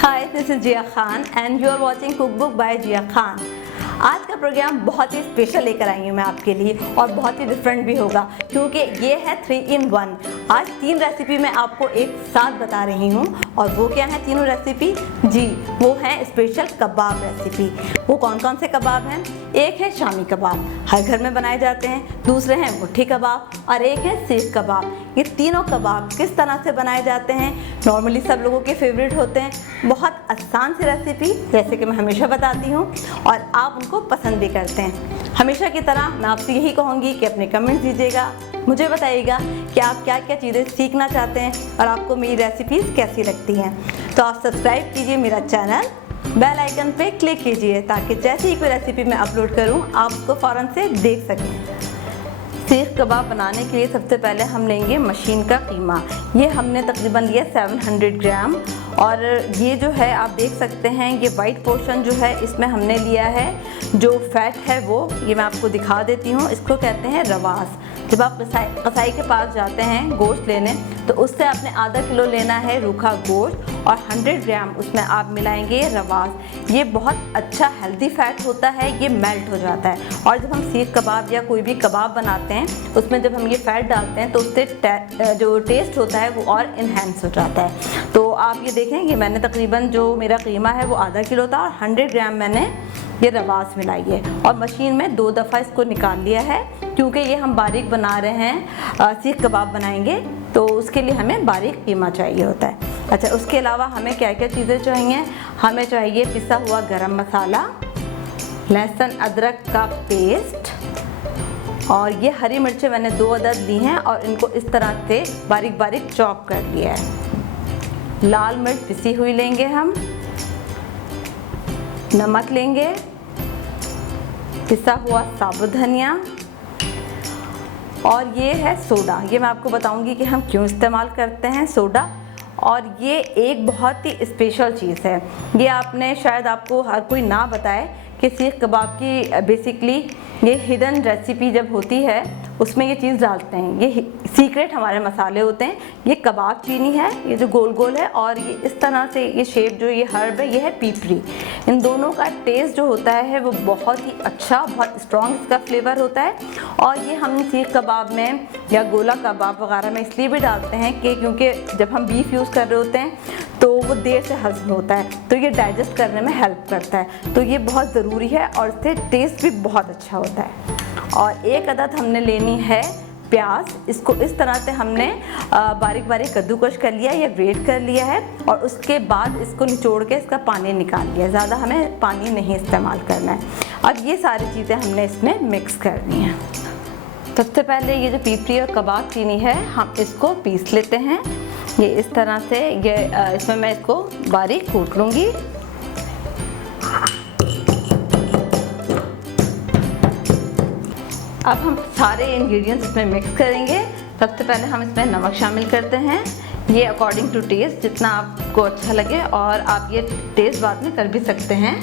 Hi, this is Jia Khan and you are watching Cookbook by Jia Khan। आज का programme बहुत ही special लेकर आई हूँ मैं आपके लिए और बहुत ही डिफरेंट भी होगा क्योंकि ये है 3 in 1। आज 3 रेसिपी मैं आपको एक साथ बता रही हूँ और वो क्या है तीनों रेसिपी? जी, वो है स्पेशल कबाब रेसिपी। वो कौन कौन से कबाब हैं? एक है शामी कबाब, हर घर में बनाए जाते हैं। दूसरे हैं मुट्ठी कबाब और एक है सीख कबाब। ये तीनों कबाब किस तरह से बनाए जाते हैं? नॉर्मली सब लोगों के फेवरेट होते हैं। बहुत आसान सी रेसिपी, जैसे कि मैं हमेशा बताती हूँ और आप उनको पसंद भी करते हैं। हमेशा की तरह मैं आपसे यही कहूँगी कि अपने कमेंट्स दीजिएगा, मुझे बताइएगा कि आप क्या क्या चीज़ें सीखना चाहते हैं और आपको मेरी रेसिपीज़ कैसी लगती हैं। तो आप सब्सक्राइब कीजिए मेरा चैनल, बेल आइकन पे क्लिक कीजिए ताकि जैसे ही कोई रेसिपी मैं अपलोड करूं आप उसको फ़ौरन से देख सकें। सीख कबाब बनाने के लिए सबसे पहले हम लेंगे मशीन का कीमा। ये हमने तकरीबन लिया 700 ग्राम और ये जो है आप देख सकते हैं ये वाइट पोर्शन जो है इसमें हमने लिया है, जो फैट है वो ये मैं आपको दिखा देती हूँ। इसको कहते हैं रवास। जब आप कसाई के पास जाते हैं गोश्त लेने तो उससे आपने आधा किलो लेना है रूखा गोश्त और 100 ग्राम उसमें आप मिलाएंगे रवास। ये बहुत अच्छा हेल्दी फैट होता है, ये मेल्ट हो जाता है और जब हम सीख कबाब या कोई भी कबाब बनाते हैं उसमें जब हम ये फैट डालते हैं तो उससे जो टेस्ट होता है वो और इन्हेंस हो जाता है। तो आप ये देखें कि मैंने तकरीबन जो मेरा कीमा है वो आधा किलो था और 100 ग्राम मैंने ये रवास मिलाई है और मशीन में 2 दफ़ा इसको निकाल लिया है क्योंकि ये हम बारीक बना रहे हैं, सीख कबाब बनाएंगे तो उसके लिए हमें बारीक कीमा चाहिए होता है। अच्छा, उसके अलावा हमें क्या क्या चीज़ें चाहिए? हमें चाहिए पिसा हुआ गरम मसाला, लहसुन अदरक का पेस्ट और ये हरी मिर्चें मैंने 2 अदद ली हैं और इनको इस तरह से बारीक बारीक चॉप कर लिया है। लाल मिर्च पिसी हुई लेंगे हम, नमक लेंगे, पिसा हुआ साबुत धनिया और ये है सोडा। ये मैं आपको बताऊंगी कि हम क्यों इस्तेमाल करते हैं सोडा। और ये एक बहुत ही स्पेशल चीज़ है, ये आपने शायद आपको हर कोई ना बताए कि सीख कबाब की बेसिकली ये हिडन रेसिपी जब होती है उसमें ये चीज़ डालते हैं। ये सीक्रेट हमारे मसाले होते हैं। ये कबाब चीनी है, ये जो गोल गोल है और ये इस तरह से ये शेप जो ये हर्ब है ये है पीपरी। इन दोनों का टेस्ट जो होता है वो बहुत ही अच्छा, बहुत स्ट्रॉन्ग इसका फ्लेवर होता है। और ये हम सीख कबाब में या गोला कबाब वगैरह में इसलिए भी डालते हैं कि क्योंकि जब हम बीफ यूज़ कर रहे होते हैं तो वो देर से हज़म होता है तो ये डाइजेस्ट करने में हेल्प करता है, तो ये बहुत ज़रूरी है और इससे टेस्ट भी बहुत अच्छा होता है। और एक अदद हमने लेनी है प्याज। इसको इस तरह से हमने बारीक बारीक कद्दूकश कर लिया या ग्रेट कर लिया है और उसके बाद इसको निचोड़ के इसका पानी निकाल लिया। ज़्यादा हमें पानी नहीं इस्तेमाल करना है। अब ये सारी चीज़ें हमने इसमें मिक्स करनी है। सबसे पहले ये जो पीपरी और कबाब चीनी है हम इसको पीस लेते हैं। ये इस तरह से ये इसमें मैं इसको बारीक कूट लूँगी। अब हम सारे इंग्रेडिएंट्स इसमें मिक्स करेंगे। सबसे पहले हम इसमें नमक शामिल करते हैं, ये अकॉर्डिंग टू टेस्ट जितना आपको अच्छा लगे और आप ये टेस्ट बाद में कर भी सकते हैं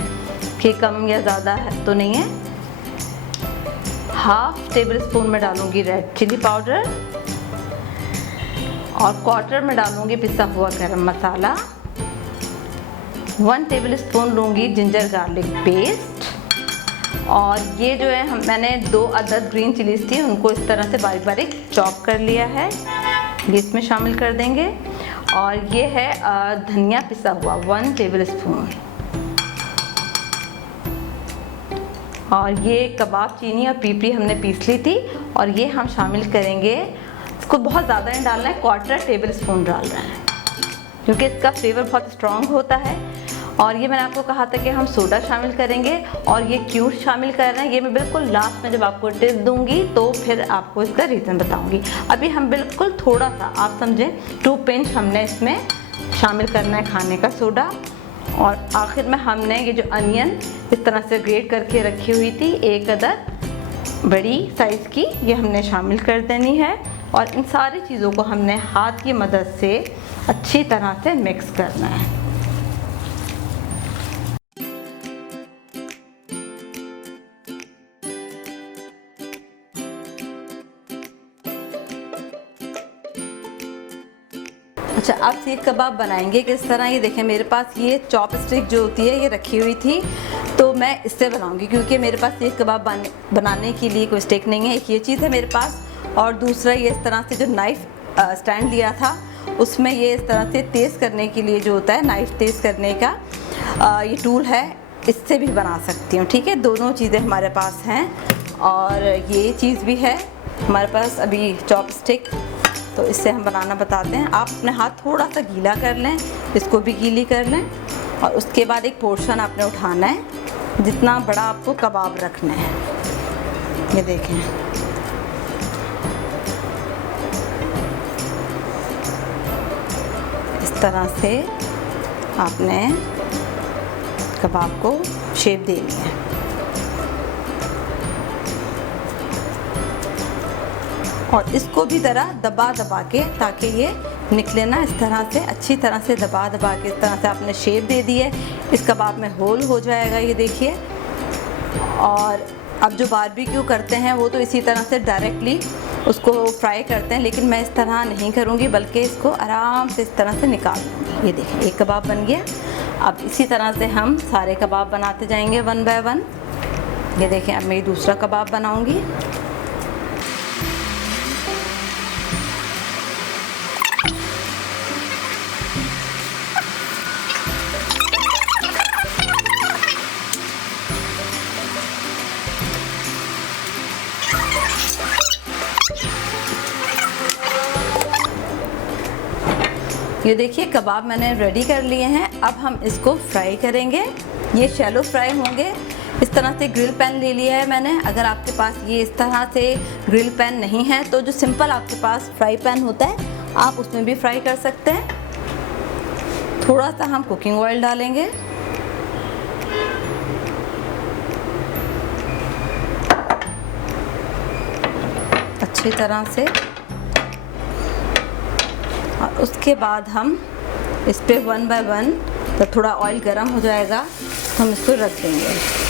कि कम या ज़्यादा है तो नहीं है। हाफ टेबल स्पून में डालूंगी रेड चिली पाउडर और 1/4 में डालूंगी पिसा हुआ गरम मसाला। 1 टेबल स्पून लूँगी जिंजर गार्लिक पेस्ट और ये जो है मैंने 2 अदद ग्रीन चिलीज थी उनको इस तरह से बारीक बारीक चॉप कर लिया है, ये इसमें शामिल कर देंगे। और ये है धनिया पिसा हुआ 1 टेबल स्पून और ये कबाब चीनी और पीपरी हमने पीस ली थी और ये हम शामिल करेंगे। इसको बहुत ज़्यादा नहीं डालना है, 1/4 टेबल स्पून डाल रहे हैं क्योंकि इसका फ्लेवर बहुत स्ट्रॉन्ग होता है। और ये मैंने आपको कहा था कि हम सोडा शामिल करेंगे और ये क्यों शामिल कर रहे हैं ये मैं बिल्कुल लास्ट में जब आपको टिप दूंगी तो फिर आपको इसका रीज़न बताऊंगी। अभी हम बिल्कुल थोड़ा सा आप समझें 2 पिंच हमने इसमें शामिल करना है खाने का सोडा। और आखिर में हमने ये जो अनियन इस तरह से ग्रेट करके रखी हुई थी 1 अदद बड़ी साइज़ की, ये हमने शामिल कर देनी है और इन सारी चीज़ों को हमने हाथ की मदद से अच्छी तरह से मिक्स करना है। अच्छा, अब सीख कबाब बनाएंगे किस तरह, ये देखें मेरे पास ये चॉप स्टिक जो होती है ये रखी हुई थी, तो मैं इससे बनाऊंगी क्योंकि मेरे पास सीख कबाब बनाने के लिए कोई स्टिक नहीं है। एक ये चीज़ है मेरे पास, और दूसरा ये इस तरह से जो नाइफ़ स्टैंड लिया था उसमें ये इस तरह से तेज़ करने के लिए जो होता है नाइफ़ तेज़ करने का ये टूल है, इससे भी बना सकती हूँ। ठीक है, दोनों चीज़ें हमारे पास हैं, और ये चीज़ भी है हमारे पास अभी चॉप स्टिक, तो इससे हम बनाना बताते हैं। आप अपने हाथ थोड़ा सा गीला कर लें, इसको भी गीली कर लें, और उसके बाद एक पोर्शन आपने उठाना है जितना बड़ा आपको कबाब रखना है। ये देखें, इस तरह से आपने कबाब को शेप देनी है। और इसको भी ज़रा दबा दबा के, ताकि ये निकले ना, इस तरह से अच्छी तरह से दबा दबा के इस तरह से आपने शेप दे दी है। इस कबाब में होल हो जाएगा, ये देखिए। और अब जो बारबेक्यू करते हैं वो तो इसी तरह से डायरेक्टली उसको फ्राई करते हैं, लेकिन मैं इस तरह नहीं करूँगी, बल्कि इसको आराम से इस तरह से निकाल लूँगी। ये देखिए, एक कबाब बन गया। अब इसी तरह से हम सारे कबाब बनाते जाएंगे वन बाय वन। ये देखें, अब मैं दूसरा कबाब बनाऊँगी। ये देखिए कबाब मैंने रेडी कर लिए हैं। अब हम इसको फ्राई करेंगे। ये शैलो फ्राई होंगे। इस तरह से ग्रिल पैन ले लिया है मैंने। अगर आपके पास ये इस तरह से ग्रिल पैन नहीं है तो जो सिंपल आपके पास फ्राई पैन होता है आप उसमें भी फ्राई कर सकते हैं। थोड़ा सा हम कुकिंग ऑयल डालेंगे। अच्छी तरह से, और उसके बाद हम इस पे वन बाय वन, जब थोड़ा ऑयल गर्म हो जाएगा तो हम इसको रख देंगे।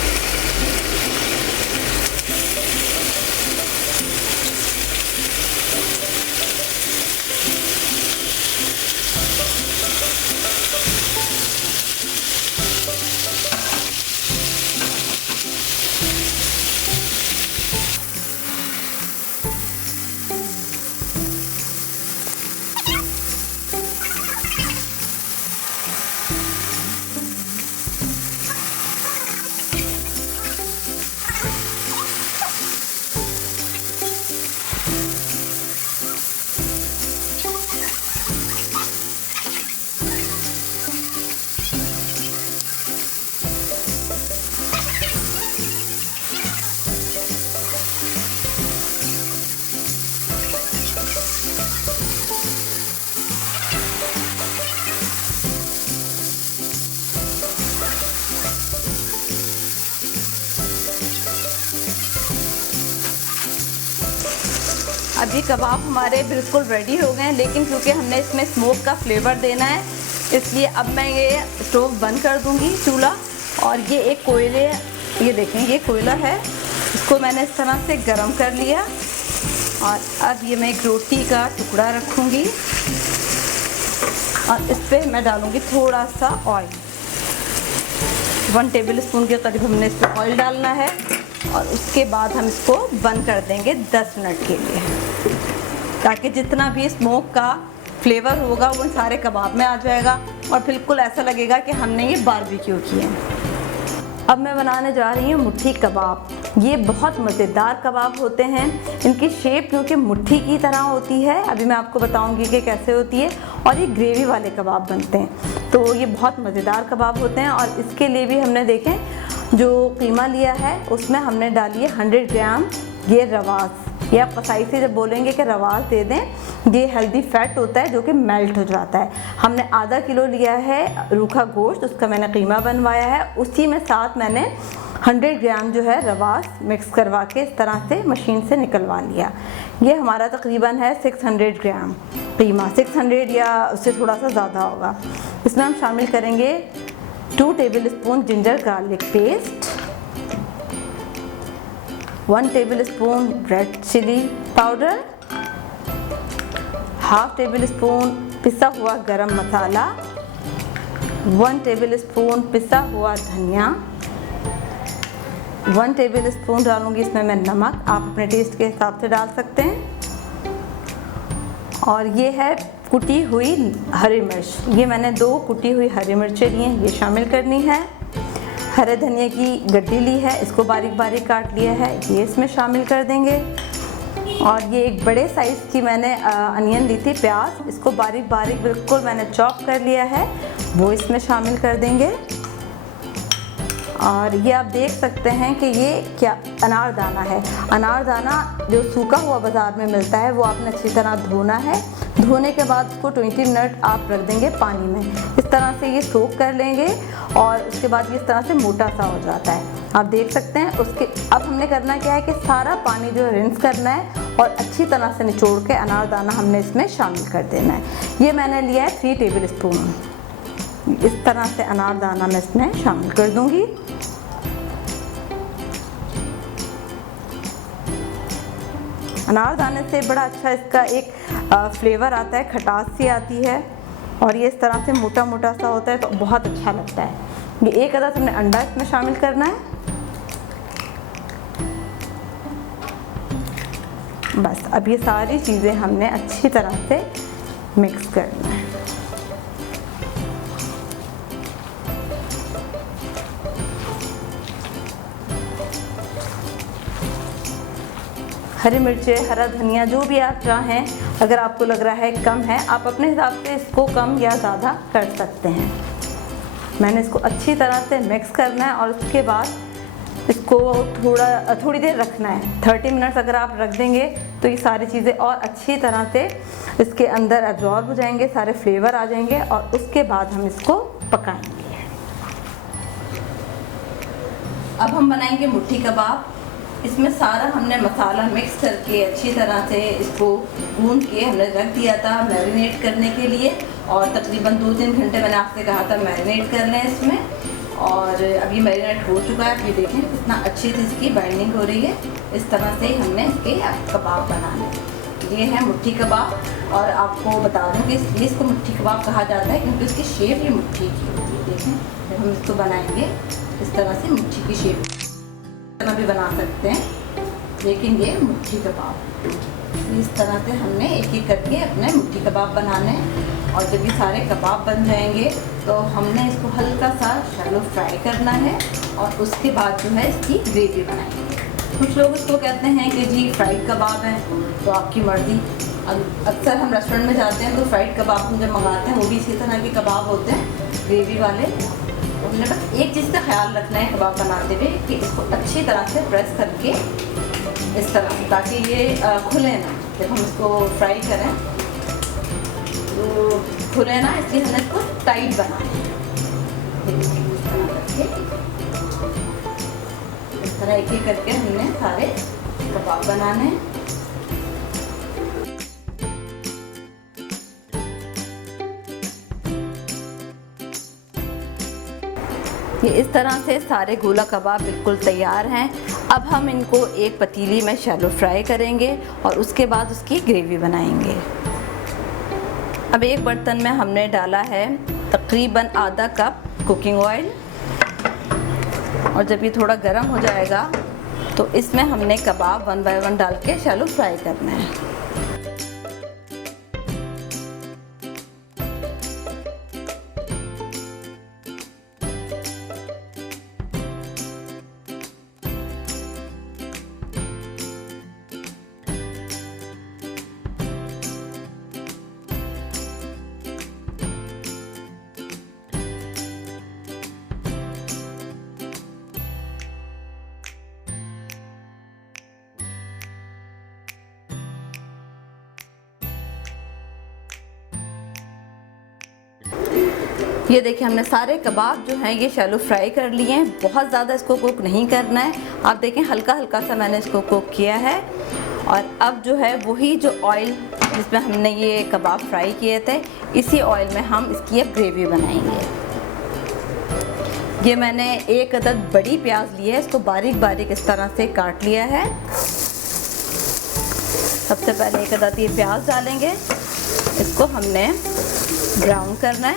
अभी कबाब हमारे बिल्कुल रेडी हो गए हैं, लेकिन क्योंकि हमने इसमें स्मोक का फ्लेवर देना है इसलिए अब मैं ये स्टोव बंद कर दूंगी, चूल्हा। और ये एक कोयले, ये देखें ये कोयला है, इसको मैंने इस तरह से गरम कर लिया। और अब ये मैं एक रोटी का टुकड़ा रखूँगी और इस पर मैं डालूँगी थोड़ा सा ऑयल। 1 टेबल स्पून के करीब हमने इस पर ऑयल डालना है। और उसके बाद हम इसको बंद कर देंगे 10 मिनट के लिए, ताकि जितना भी स्मोक का फ्लेवर होगा वो सारे कबाब में आ जाएगा और बिल्कुल ऐसा लगेगा कि हमने ये बारबेक्यू किए हैं। अब मैं बनाने जा रही हूँ मुट्ठी कबाब। ये बहुत मज़ेदार कबाब होते हैं। इनकी शेप क्योंकि मुट्ठी की तरह होती है, अभी मैं आपको बताऊंगी कि कैसे होती है। और ये ग्रेवी वाले कबाब बनते हैं, तो ये बहुत मज़ेदार कबाब होते हैं। और इसके लिए भी हमने देखें जो कीमा लिया है उसमें हमने डाली है 100 ग्राम ये रवास। ये आप कसाई से जब बोलेंगे कि रवास दे दें, ये हेल्दी फैट होता है जो कि मेल्ट हो जाता है। हमने आधा किलो लिया है रूखा गोश्त, उसका मैंने कीमा बनवाया है। उसी में साथ मैंने 100 ग्राम जो है रवास मिक्स करवा के इस तरह से मशीन से निकलवा लिया। ये हमारा तकरीबन है 600 ग्राम कीमा, 600 या उससे थोड़ा सा ज़्यादा होगा। इसमें हम शामिल करेंगे 2 tablespoon ginger garlic paste, 1 tablespoon red chilli powder, 1/2 tablespoon पिसा हुआ गरम मसाला, 1 टेबलस्पून पिसा हुआ धनिया, 1 टेबलस्पून डालूंगी इसमें मैं नमक, आप अपने टेस्ट के हिसाब से डाल सकते हैं। और ये है कुटी हुई हरी मिर्च, ये मैंने 2 कुटी हुई हरी मिर्चें ली हैं, ये शामिल करनी है। हरे धनिया की गड्डी ली है, इसको बारीक बारीक काट लिया है, ये इसमें शामिल कर देंगे। और ये एक बड़े साइज़ की मैंने अनियन ली थी, प्याज, इसको बारीक बारीक बिल्कुल मैंने चॉप कर लिया है, वो इसमें शामिल कर देंगे। और ये आप देख सकते हैं कि ये क्या अनारदाना है। अनारदाना जो सूखा हुआ बाज़ार में मिलता है वो आपने अच्छी तरह धोना है। धोने के बाद उसको 20 मिनट आप रख देंगे पानी में, इस तरह से ये सोख कर लेंगे और उसके बाद ये इस तरह से मोटा सा हो जाता है, आप देख सकते हैं। उसके अब हमने करना क्या है कि सारा पानी जो रिंस करना है और अच्छी तरह से निचोड़ के अनारदाना हमने इसमें शामिल कर देना है। ये मैंने लिया है 3 टेबलस्पून, इस तरह से अनारदाना मैं इसमें शामिल कर दूंगी। अनारदाने से बड़ा अच्छा इसका एक फ्लेवर आता है, खटास सी आती है और ये इस तरह से मोटा मोटा सा होता है तो बहुत अच्छा लगता है। ये एक अदद हमने अंडा इसमें शामिल करना है। बस अब ये सारी चीज़ें हमने अच्छी तरह से मिक्स करना है। हरी मिर्चें, हरा धनिया, जो भी आप चाहें, अगर आपको लग रहा है कम है, आप अपने हिसाब से इसको कम या ज़्यादा कर सकते हैं। मैंने इसको अच्छी तरह से मिक्स करना है और उसके बाद इसको थोड़ी देर रखना है। 30 मिनट्स अगर आप रख देंगे तो ये सारी चीज़ें और अच्छी तरह से इसके अंदर एब्जॉर्ब हो जाएंगे, सारे फ्लेवर आ जाएंगे और उसके बाद हम इसको पकाएंगे। अब हम बनाएंगे मुट्ठी कबाब। इसमें सारा हमने मसाला मिक्स करके अच्छी तरह से इसको भून के हमने रख दिया था मैरिनेट करने के लिए, और तकरीबन 2-3 घंटे मैंने आपसे कहा था मैरिनेट कर लें इसमें। और अभी मैरिनेट हो चुका है, ये देखें कितना अच्छी से इसकी बाइंडिंग हो रही है। इस तरह से हमने इसके कबाब बनाने। ये है मुट्ठी कबाब और आपको बता दूं कि इसलिए इसको मुट्ठी कबाब कहा जाता है क्योंकि इसकी शेप ये मुट्ठी की होती है। देखें जब हम इसको बनाएंगे इस तरह से मुट्ठी की शेप भी बना सकते हैं, लेकिन ये मुट्ठी कबाब इस तरह से हमने एक एक करके अपने मुट्ठी कबाब बनाने हैं। और जब ये सारे कबाब बन जाएंगे तो हमने इसको हल्का सा शैलो फ्राई करना है और उसके बाद जो है इसकी ग्रेवी बनाएंगे। कुछ लोग इसको कहते हैं कि जी फ्राइड कबाब है, तो आपकी मर्ज़ी। अक्सर हम रेस्टोरेंट में जाते हैं तो फ्राइड कबाब हम जब मंगाते हैं वो भी इसी तरह के कबाब होते हैं, ग्रेवी वाले। हमने बस एक चीज़ का ख्याल रखना है कबाब बनाते हुए कि इसको अच्छी तरह से प्रेस करके इस तरह से, ताकि ये खुले ना। जब हम इसको फ्राई करें तो खुले ना, इसलिए हमने इसको टाइट बनाना है। इस तरह एक एक करके हमने सारे कबाब बनाने हैं। ये इस तरह से सारे गोला कबाब बिल्कुल तैयार हैं। अब हम इनको एक पतीली में शैलो फ्राई करेंगे और उसके बाद उसकी ग्रेवी बनाएंगे। अब एक बर्तन में हमने डाला है तकरीबन आधा कप कुकिंग ऑयल और जब ये थोड़ा गर्म हो जाएगा तो इसमें हमने कबाब 1 बाय 1 डाल के शैलो फ्राई करना है। ये देखिए हमने सारे कबाब जो हैं ये शैलो फ्राई कर लिए हैं, बहुत ज़्यादा इसको कुक नहीं करना है। आप देखें हल्का हल्का सा मैंने इसको कुक किया है। और अब जो है वही जो ऑयल जिसमें हमने ये कबाब फ्राई किए थे, इसी ऑयल में हम इसकी अब ग्रेवी बनाएंगे। ये मैंने एक अदद बड़ी प्याज ली है, इसको बारीक बारीक इस तरह से काट लिया है। सबसे पहले एक अदद ये प्याज डालेंगे, इसको हमने ब्राउन करना है।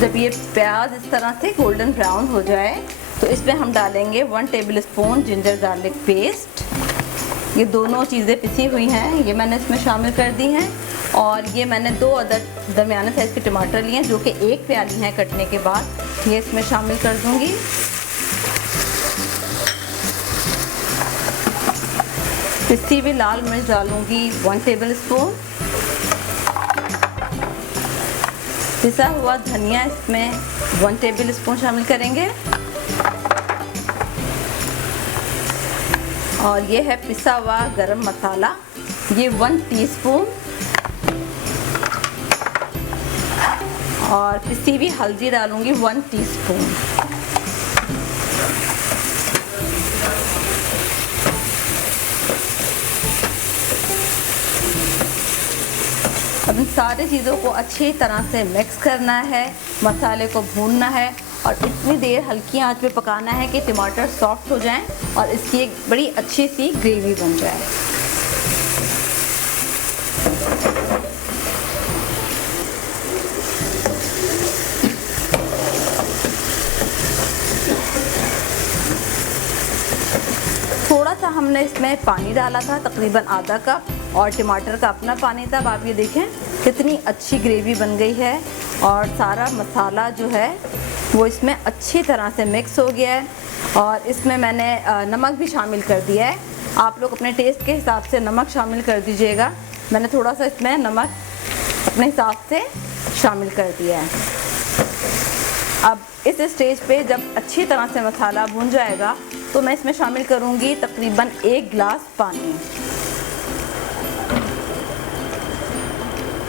जब ये प्याज इस तरह से गोल्डन ब्राउन हो जाए तो इसमें हम डालेंगे 1 टेबलस्पून जिंजर गार्लिक पेस्ट। ये दोनों चीज़ें पिसी हुई हैं, ये मैंने इसमें शामिल कर दी हैं। और ये मैंने 2 अदद दरमियाने साइज़ के टमाटर लिए हैं जो कि 1 प्याली हैं कटने के बाद, ये इसमें शामिल कर दूंगी। पिसी हुई लाल मिर्च डालूंगी 1 टेबलस्पून। पिसा हुआ धनिया इसमें 1 टेबलस्पून शामिल करेंगे। और ये है पिसा हुआ गरम मसाला, ये 1 टीस्पून। और पिसी हुई हल्दी डालूंगी 1 टीस्पून। अब इन सारी चीज़ों को अच्छी तरह से मिक्स करना है, मसाले को भूनना है और इतनी देर हल्की आंच पे पकाना है कि टमाटर सॉफ्ट हो जाएं और इसकी एक बड़ी अच्छी सी ग्रेवी बन जाए। थोड़ा सा हमने इसमें पानी डाला था, तकरीबन आधा कप, और टमाटर का अपना पानी था। अब आप ये देखें कितनी अच्छी ग्रेवी बन गई है और सारा मसाला जो है वो इसमें अच्छी तरह से मिक्स हो गया है। और इसमें मैंने नमक भी शामिल कर दिया है। आप लोग अपने टेस्ट के हिसाब से नमक शामिल कर दीजिएगा। मैंने थोड़ा सा इसमें नमक अपने हिसाब से शामिल कर दिया है। अब इस स्टेज पे जब अच्छी तरह से मसाला भून जाएगा तो मैं इसमें शामिल करूँगी तकरीबन 1 गिलास पानी।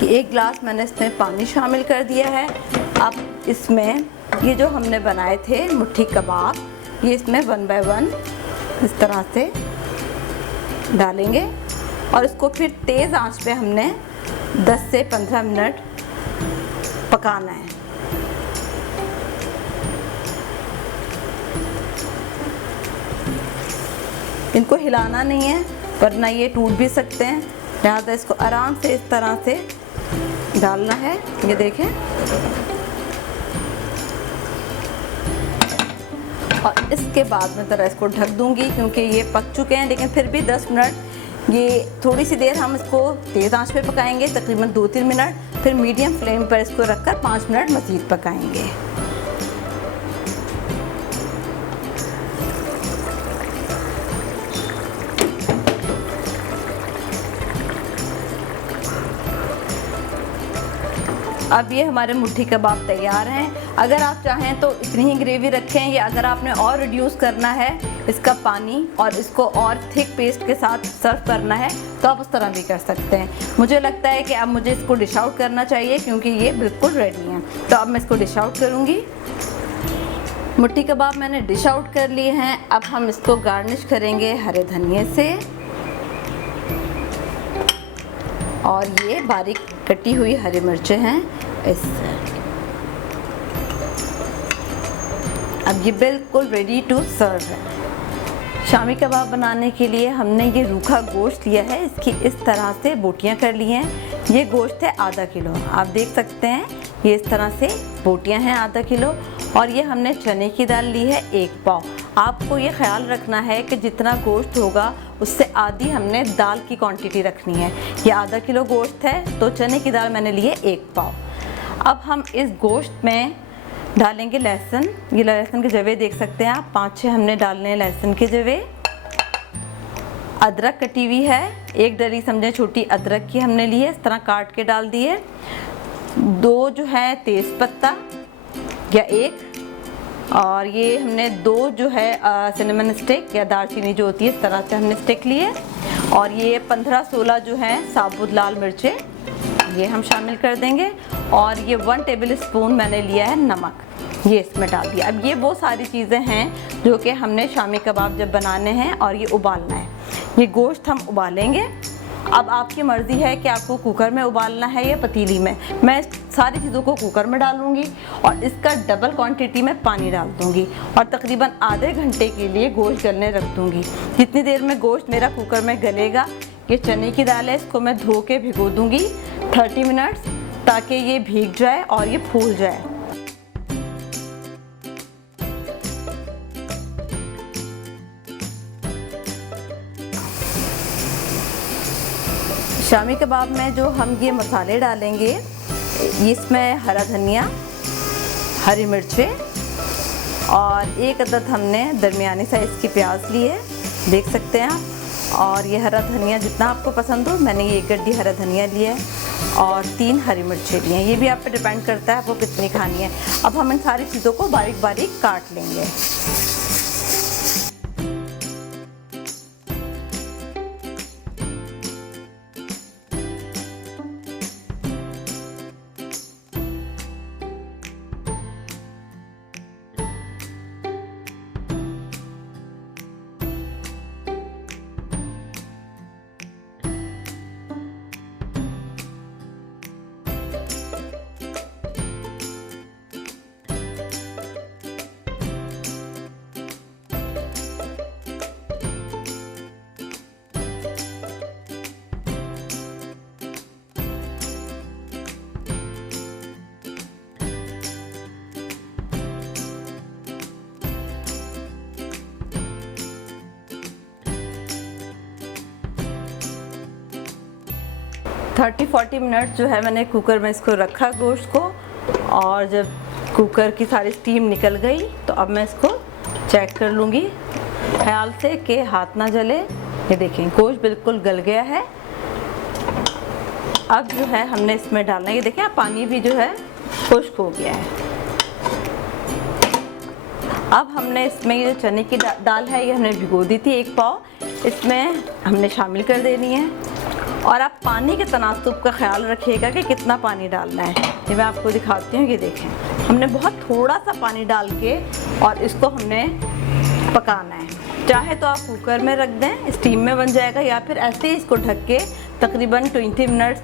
1 गिलास मैंने इसमें पानी शामिल कर दिया है। अब इसमें ये जो हमने बनाए थे मुट्ठी कबाब, ये इसमें 1 बाय 1 इस तरह से डालेंगे और इसको फिर तेज़ आंच पे हमने 10 से 15 मिनट पकाना है। इनको हिलाना नहीं है वरना ये टूट भी सकते हैं, लिहाजा इसको आराम से इस तरह से डालना है। ये देखें, और इसके बाद मैं ज़रा इसको ढक दूंगी क्योंकि ये पक चुके हैं, लेकिन फिर भी 10 मिनट ये थोड़ी सी देर हम इसको तेज़ आंच पे पकाएंगे, तकरीबन 2-3 मिनट, फिर मीडियम फ्लेम पर इसको रखकर 5 मिनट मज़ीद पकाएंगे। अब ये हमारे मुट्ठी कबाब तैयार हैं। अगर आप चाहें तो इतनी ही ग्रेवी रखें, या अगर आपने और रिड्यूस करना है इसका पानी और इसको और थिक पेस्ट के साथ सर्व करना है तो आप उस तरह भी कर सकते हैं। मुझे लगता है कि अब मुझे इसको डिश आउट करना चाहिए क्योंकि ये बिल्कुल रेडी हैं। तो अब मैं इसको डिश आउट करूँगी। मुट्ठी कबाब मैंने डिश आउट कर लिए हैं। अब हम इसको गार्निश करेंगे हरे धनिए से, और ये बारीक कटी हुई हरी मिर्चें हैं इससे। अब ये बिल्कुल रेडी टू सर्व है। शामी कबाब बनाने के लिए हमने ये रूखा गोश्त लिया है, इसकी इस तरह से बोटियां कर ली हैं। ये गोश्त है आधा किलो, आप देख सकते हैं ये इस तरह से बोटियां हैं आधा किलो। और ये हमने चने की दाल ली है 1 पाव। आपको ये ख्याल रखना है कि जितना गोश्त होगा उससे आधी हमने दाल की क्वांटिटी रखनी है। ये आधा किलो गोश्त है तो चने की दाल मैंने ली है 1 पाव। अब हम इस गोश्त में डालेंगे लहसुन। ये लहसुन के जवे देख सकते हैं आप, 5-6 हमने डालने हैं लहसुन के जवे। अदरक कटी हुई है, 1 डली समझे छोटी अदरक की हमने ली है, इस तरह काट के डाल दिए। 2 जो है तेज़ पत्ता या 1, और ये हमने 2 जो है सिनेमन स्टिक या दालचीनी जो होती है इस तरह से हमने स्टिक लिए। और ये 15-16 जो है साबुत लाल मिर्चें, ये हम शामिल कर देंगे। और ये 1 टेबलस्पून मैंने लिया है नमक, ये इसमें डाल दिया। अब ये वो सारी चीज़ें हैं जो कि हमने शामी कबाब जब बनाने हैं और ये उबालना है। ये गोश्त हम उबालेंगे। अब आपकी मर्ज़ी है कि आपको कुकर में उबालना है या पतीली में। मैं सारी चीज़ों को कुकर में डालूंगी और इसका डबल क्वांटिटी में पानी डाल दूंगी और तकरीबन आधे घंटे के लिए गोश्त गलने रख दूंगी। जितनी देर में गोश्त मेरा कुकर में गलेगा, ये चने की दाल है, इसको मैं धो के भिगो दूंगी 30 मिनट्स, ताकि ये भीग जाए और ये फूल जाए। शामी कबाब में जो हम ये मसाले डालेंगे, इसमें हरा धनिया, हरी मिर्चें और एक अदद हमने दरमियानी साइज़ की प्याज ली है, देख सकते हैं आप। और ये हरा धनिया जितना आपको पसंद हो, मैंने ये 1 गड्डी हरा धनिया लिया है और 3 हरी मिर्चें ली हैं। ये भी आप पे डिपेंड करता है आपको कितनी खानी है। अब हम इन सारी चीज़ों को बारीक बारीक काट लेंगे। 30-40 मिनट जो है मैंने कुकर में इसको रखा गोश्त को, और जब कुकर की सारी स्टीम निकल गई तो अब मैं इसको चेक कर लूँगी ख्याल से कि हाथ ना जले। ये देखें गोश्त बिल्कुल गल गया है। अब जो है हमने इसमें डालना है, ये देखें पानी भी जो है खुश्क हो गया है। अब हमने इसमें ये जो चने की दाल है ये हमने भिगो दी थी 1 पाव, इसमें हमने शामिल कर देनी है। और आप पानी के तनासुब का ख्याल रखिएगा कि कितना पानी डालना है। ये मैं आपको दिखाती हूँ। ये देखें हमने बहुत थोड़ा सा पानी डाल के और इसको हमने पकाना है। चाहे तो आप कुकर में रख दें, स्टीम में बन जाएगा, या फिर ऐसे ही इसको ढक के तकरीबन 20 मिनट्स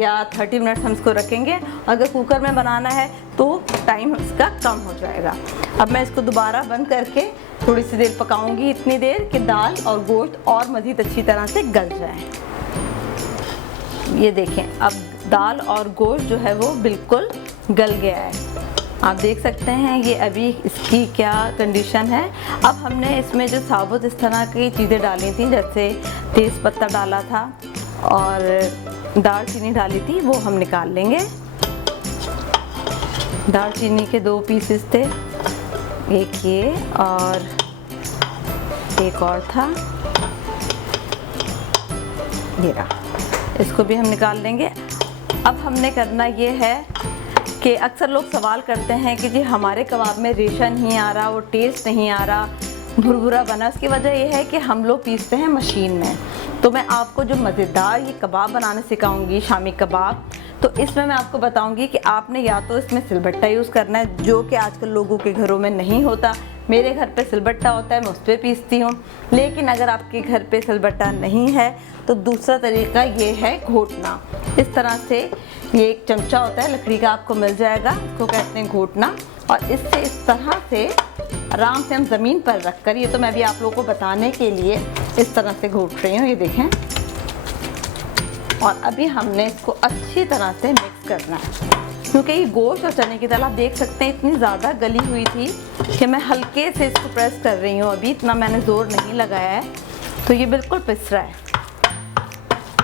या 30 मिनट्स हम इसको रखेंगे। अगर कुकर में बनाना है तो टाइम इसका कम हो जाएगा। अब मैं इसको दोबारा बंद करके थोड़ी सी देर पकाऊंगी, इतनी देर कि दाल और गोश्त और मज़ीद अच्छी तरह से गल जाए। ये देखें अब दाल और गोश्त जो है वो बिल्कुल गल गया है, आप देख सकते हैं। ये अभी इसकी क्या कंडीशन है। अब हमने इसमें जो साबुत इस तरह की चीज़ें डाली थी, जैसे तेज़ पत्ता डाला था और दालचीनी डाली थी, वो हम निकाल लेंगे। दालचीनी के 2 पीसेस थे, एक ये और एक और था, ये रहा। इसको भी हम निकाल लेंगे। अब हमने करना ये है कि अक्सर लोग सवाल करते हैं कि जी हमारे कबाब में रेशा नहीं आ रहा, वो टेस्ट नहीं आ रहा, भुरभुरा बना। उसकी वजह यह है कि हम लोग पीसते हैं मशीन में। तो मैं आपको जो मज़ेदार ये कबाब बनाना सिखाऊंगी, शामी कबाब, तो इसमें मैं आपको बताऊंगी कि आपने या तो इसमें सिलबट्टा यूज़ करना है, जो कि आजकल लोगों के घरों में नहीं होता। मेरे घर पे सिलबट्टा होता है, मैं उस पर पीसती हूँ। लेकिन अगर आपके घर पे सिलबट्टा नहीं है तो दूसरा तरीका ये है घोटना। इस तरह से ये एक चमचा होता है लकड़ी का, आपको मिल जाएगा, इसको कहते हैं घोटना। और इससे इस तरह से आराम से हम ज़मीन पर रख कर, ये तो मैं भी आप लोगों को बताने के लिए इस तरह से घोट रही हूँ, ये देखें। और अभी हमने इसको अच्छी तरह से मिक्स करना है, क्योंकि ये गोश्त और चने की दाल आप देख सकते हैं इतनी ज़्यादा गली हुई थी कि मैं हल्के से इसको प्रेस कर रही हूँ, अभी इतना मैंने ज़ोर नहीं लगाया है, तो ये बिल्कुल पिस रहा है।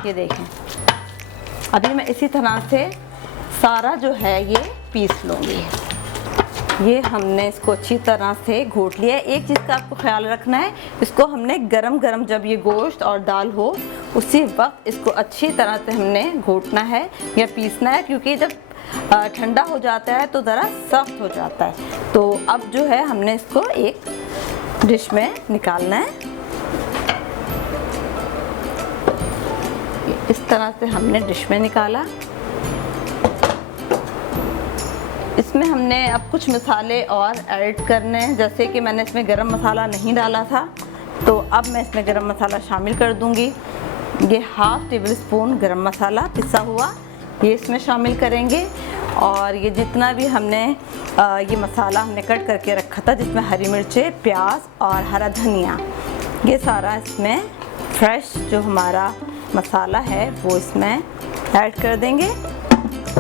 ये देखें अभी मैं इसी तरह से सारा जो है ये पीस लूँगी। ये हमने इसको अच्छी तरह से घोट लिया है। एक चीज़ का आपको ख्याल रखना है, इसको हमने गरम गरम जब ये गोश्त और दाल हो उसी वक्त इसको अच्छी तरह से हमने घोटना है या पीसना है, क्योंकि जब ठंडा हो जाता है तो ज़रा सख्त हो जाता है। तो अब जो है हमने इसको एक डिश में निकालना है। इस तरह से हमने डिश में निकाला। इसमें हमने अब कुछ मसाले और ऐड करने हैं, जैसे कि मैंने इसमें गरम मसाला नहीं डाला था, तो अब मैं इसमें गरम मसाला शामिल कर दूंगी। ये 1/2 टेबल स्पून गरम मसाला पिसा हुआ ये इसमें शामिल करेंगे। और ये जितना भी हमने ये मसाला हमने कट करके रखा था, जिसमें हरी मिर्चें, प्याज और हरा धनिया, ये सारा इसमें फ्रेश जो हमारा मसाला है वो इसमें ऐड कर देंगे।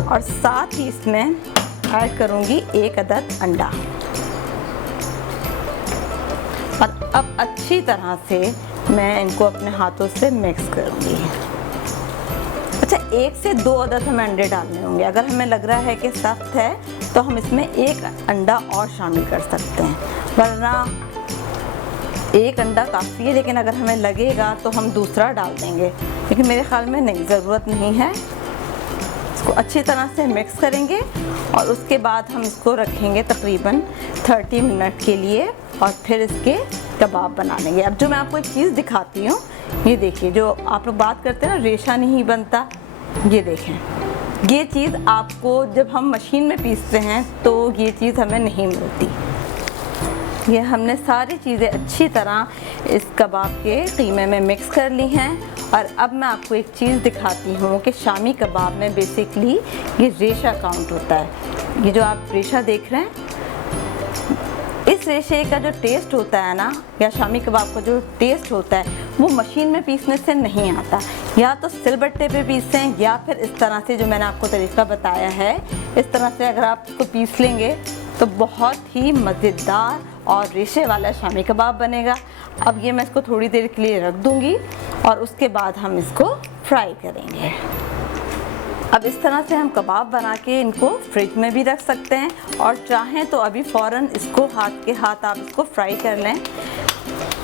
और साथ ही इसमें ऐड करूँगी 1 अदद अंडा। और अब अच्छी तरह से मैं इनको अपने हाथों से मिक्स करूँगी। अच्छा, 1 से 2 अदद हमें अंडे डालने होंगे। अगर हमें लग रहा है कि सख्त है तो हम इसमें 1 अंडा और शामिल कर सकते हैं, वरना 1 अंडा काफ़ी है। लेकिन अगर हमें लगेगा तो हम दूसरा डाल देंगे, लेकिन मेरे ख्याल में नहीं, ज़रूरत नहीं है। इसको अच्छी तरह से मिक्स करेंगे और उसके बाद हम इसको रखेंगे तकरीबन 30 मिनट के लिए और फिर इसके कबाब बना लेंगे। अब जो मैं आपको एक चीज़ दिखाती हूँ, ये देखिए, जो आप लोग बात करते हैं ना रेशा नहीं बनता, ये देखें, ये चीज़ आपको जब हम मशीन में पीसते हैं तो ये चीज़ हमें नहीं मिलती। ये हमने सारी चीज़ें अच्छी तरह इस कबाब के कीमे में मिक्स कर ली हैं। और अब मैं आपको एक चीज़ दिखाती हूँ कि शामी कबाब में बेसिकली ये रेशा काउंट होता है। ये जो आप रेशा देख रहे हैं, इस रेशे का जो टेस्ट होता है ना, या शामी कबाब का जो टेस्ट होता है, वो मशीन में पीसने से नहीं आता। या तो सिलबट्टे पे पीसें या फिर इस तरह से जो मैंने आपको तरीका बताया है, इस तरह से अगर आप इसको पीस लेंगे तो बहुत ही मज़ेदार और रेशे वाला शामी कबाब बनेगा। अब ये मैं इसको थोड़ी देर के लिए रख दूँगी और उसके बाद हम इसको फ्राई करेंगे। अब इस तरह से हम कबाब बना के इनको फ्रिज में भी रख सकते हैं, और चाहें तो अभी फ़ौरन इसको हाथ के हाथ आप इसको फ्राई कर लें।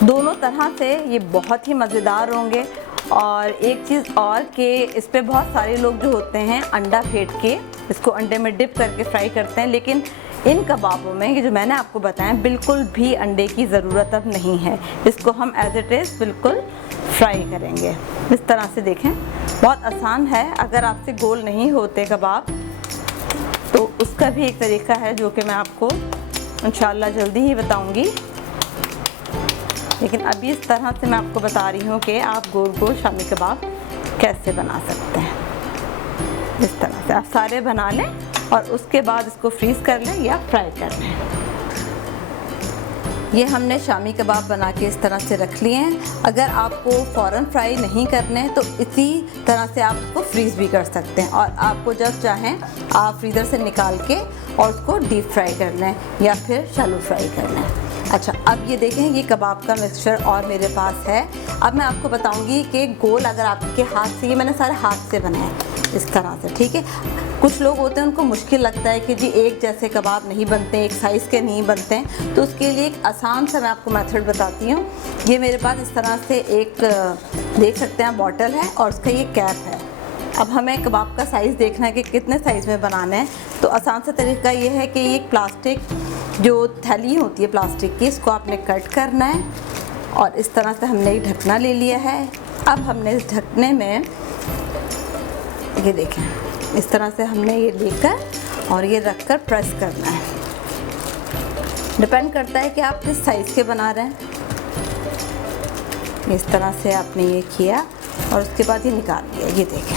दोनों तरह से ये बहुत ही मज़ेदार होंगे। और एक चीज़ और कि इस पे बहुत सारे लोग जो होते हैं अंडा फेंट के इसको अंडे में डिप करके फ्राई करते हैं, लेकिन इन कबाबों में ये जो मैंने आपको बताया बिल्कुल भी अंडे की ज़रूरत अब नहीं है। इसको हम एज इट इज़ बिल्कुल फ्राई करेंगे। इस तरह से देखें, बहुत आसान है। अगर आपसे गोल नहीं होते कबाब तो उसका भी एक तरीका है जो कि मैं आपको इंशाल्लाह जल्दी ही बताऊंगी। लेकिन अभी इस तरह से मैं आपको बता रही हूँ कि आप गोल गोल शामी कबाब कैसे बना सकते हैं। इस तरह से आप सारे बना लें और उसके बाद इसको फ्रीज़ कर लें या फ्राई कर लें। ये हमने शामी कबाब बना के इस तरह से रख लिए हैं। अगर आपको फ़ौरन फ्राई नहीं करने तो इसी तरह से आप उसको फ्रीज़ भी कर सकते हैं, और आपको जब चाहें आप फ्रीज़र से निकाल के और उसको डीप फ्राई कर लें या फिर शैलो फ्राई कर लें। अच्छा, अब ये देखें, ये कबाब का मिक्सचर और मेरे पास है। अब मैं आपको बताऊंगी कि गोल अगर आपके हाथ से, ये मैंने सारे हाथ से बनाए इस तरह से, ठीक है। कुछ लोग होते हैं उनको मुश्किल लगता है कि जी एक जैसे कबाब नहीं बनते, एक साइज़ के नहीं बनते हैं, तो उसके लिए एक आसान सा मैं आपको मेथड बताती हूँ। ये मेरे पास इस तरह से एक देख सकते हैं बॉटल है और उसका ये कैप है। अब हमें कबाब का साइज़ देखना है कि कितने साइज़ में बनाना है, तो आसान सा तरीका ये है कि एक प्लास्टिक जो थैली होती है प्लास्टिक की, इसको आपने कट करना है और इस तरह से हमने एक ढकना ले लिया है। अब हमने इस ढकने में ये देखें, इस तरह से हमने ये लेकर और ये रखकर प्रेस करना है। डिपेंड करता है कि आप किस साइज़ के बना रहे हैं। इस तरह से आपने ये किया और उसके बाद ये निकाल लिया। ये देखें,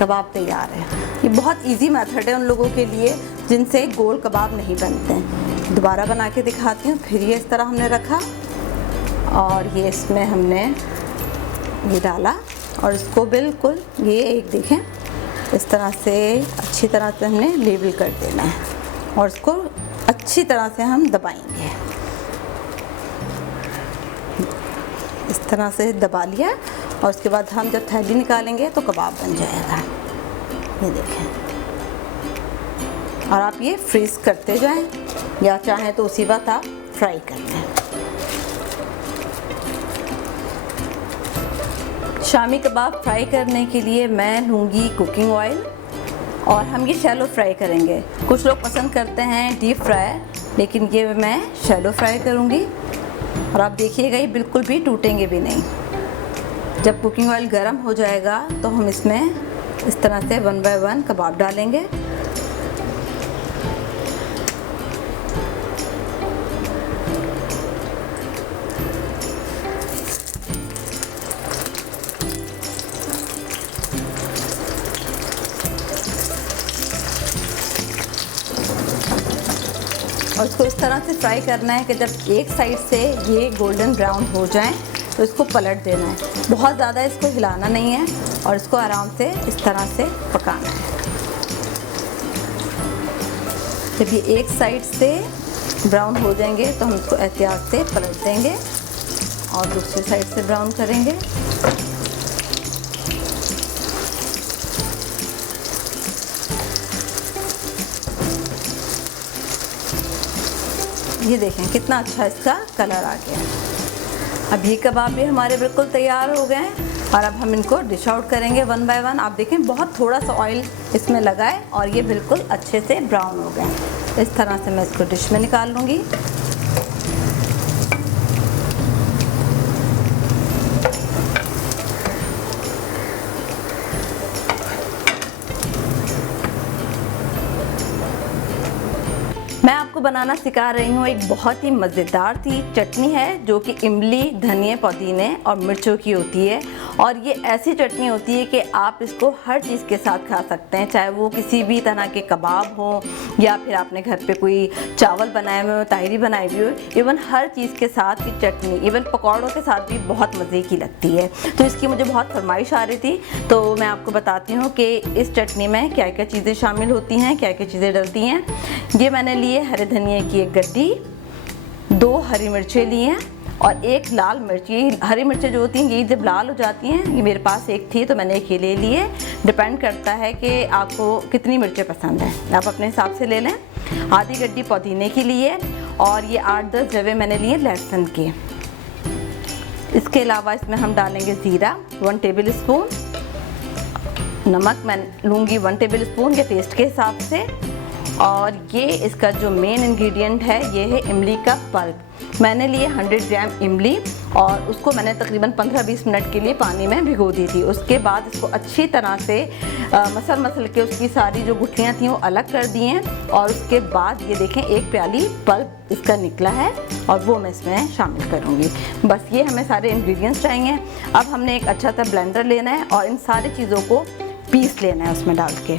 कबाब तैयार है। ये बहुत इजी मेथड है उन लोगों के लिए जिनसे गोल कबाब नहीं बनते हैं। दोबारा बना के दिखाती हूँ। फिर ये इस तरह हमने रखा और ये इसमें हमने ये डाला और इसको बिल्कुल ये एक देखें इस तरह से अच्छी तरह से हमने लेवल कर देना है और इसको अच्छी तरह से हम दबाएंगे। इस तरह से दबा लिया और उसके बाद हम जब थैली निकालेंगे तो कबाब बन जाएगा। ये देखें, और आप ये फ्रीज़ करते जाएं या चाहें तो उसी वक्त आप फ्राई कर लें। शामी कबाब फ्राई करने के लिए मैं लूँगी कुकिंग ऑयल और हम ये शैलो फ्राई करेंगे। कुछ लोग पसंद करते हैं डीप फ्राई, लेकिन ये मैं शैलो फ्राई करूँगी। और आप देखिएगा ये बिल्कुल भी टूटेंगे भी नहीं। जब कुकिंग ऑयल गर्म हो जाएगा तो हम इसमें इस तरह से 1 बाय 1 कबाब डालेंगे। और इसको इस तरह से फ्राई करना है कि जब एक साइड से ये गोल्डन ब्राउन हो जाए तो इसको पलट देना है। बहुत ज़्यादा इसको हिलाना नहीं है और इसको आराम से इस तरह से पकाना है। जब ये एक साइड से ब्राउन हो जाएंगे तो हम इसको एहतियात से पलट देंगे और दूसरी साइड से ब्राउन करेंगे। ये देखें कितना अच्छा इसका कलर आ गया। अब ये कबाब भी हमारे बिल्कुल तैयार हो गए हैं और अब हम इनको डिश आउट करेंगे वन बाय वन। आप देखें बहुत थोड़ा सा ऑयल इसमें लगा है और ये बिल्कुल अच्छे से ब्राउन हो गए। इस तरह से मैं इसको डिश में निकाल लूँगी। मैं आपको बनाना सिखा रही हूँ एक बहुत ही मज़ेदार सी चटनी है जो कि इमली, धनिया, पुदीने और मिर्चों की होती है। और ये ऐसी चटनी होती है कि आप इसको हर चीज़ के साथ खा सकते हैं, चाहे वो किसी भी तरह के कबाब हो या फिर आपने घर पे कोई चावल बनाए हुए हो, तायरी बनाई हुई हो। इवन हर चीज़ के साथ की चटनी, इवन पकौड़ों के साथ भी बहुत मज़े की लगती है। तो इसकी मुझे बहुत फरमाइश आ रही थी, तो मैं आपको बताती हूँ कि इस चटनी में क्या क्या चीज़ें शामिल होती हैं, क्या क्या चीज़ें डलती हैं। ये मैंने लिए हरे धनिया की एक गड्डी, 2 हरी मिर्चें ली हैं और 1 लाल मिर्च। ये हरी मिर्चें जो होती हैं ये जब लाल हो जाती हैं, ये मेरे पास एक थी तो मैंने एक ही ले लिए। डिपेंड करता है कि आपको कितनी मिर्चें पसंद हैं, आप अपने हिसाब से ले लें। आधी गड्डी पुदीने की लिए और ये 8-10 जवे मैंने लिए लहसुन के। इसके अलावा इसमें हम डालेंगे ज़ीरा 1 टेबल स्पून, नमक मैं लूँगी 1 टेबल स्पून के टेस्ट के हिसाब से। और ये इसका जो मेन इंग्रेडिएंट है ये है इमली का पल्प। मैंने लिए 100 ग्राम इमली और उसको मैंने तकरीबन 15-20 मिनट के लिए पानी में भिगो दी थी। उसके बाद इसको अच्छी तरह से मसल के उसकी सारी जो गुठलियाँ थी वो अलग कर दी हैं। और उसके बाद ये देखें 1 प्याली पल्प इसका निकला है और वो मैं इसमें शामिल करूँगी। बस ये हमें सारे इंग्रेडिएंट्स चाहिए। अब हमने एक अच्छा सा ब्लेंडर लेना है और इन सारी चीज़ों को पीस लेना है उसमें डाल के।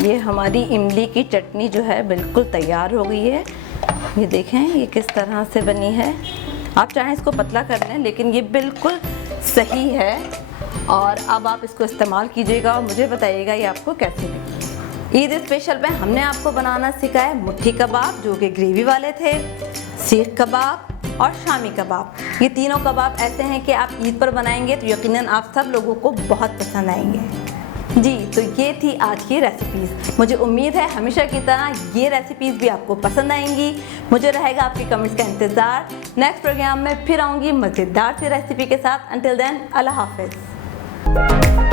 ये हमारी इमली की चटनी जो है बिल्कुल तैयार हो गई है। ये देखें ये किस तरह से बनी है। आप चाहें इसको पतला कर लें लेकिन ये बिल्कुल सही है। और अब आप इसको इस्तेमाल कीजिएगा और मुझे बताइएगा ये आपको कैसी लगी। ईद स्पेशल में हमने आपको बनाना सिखाया मुट्ठी कबाब जो कि ग्रेवी वाले थे, सीख कबाब और शामी कबाब। ये तीनों कबाब ऐसे हैं कि आप ईद पर बनाएंगे तो यकीनन आप सब लोगों को बहुत पसंद आएंगे। जी तो ये थी आज की रेसिपीज़। मुझे उम्मीद है हमेशा की तरह ये रेसिपीज़ भी आपको पसंद आएंगी। मुझे रहेगा आपके कमेंट्स का इंतज़ार। नेक्स्ट प्रोग्राम में फिर आऊँगी मज़ेदार सी रेसिपी के साथ। अंटिल देन अल्लाह हाफिज़।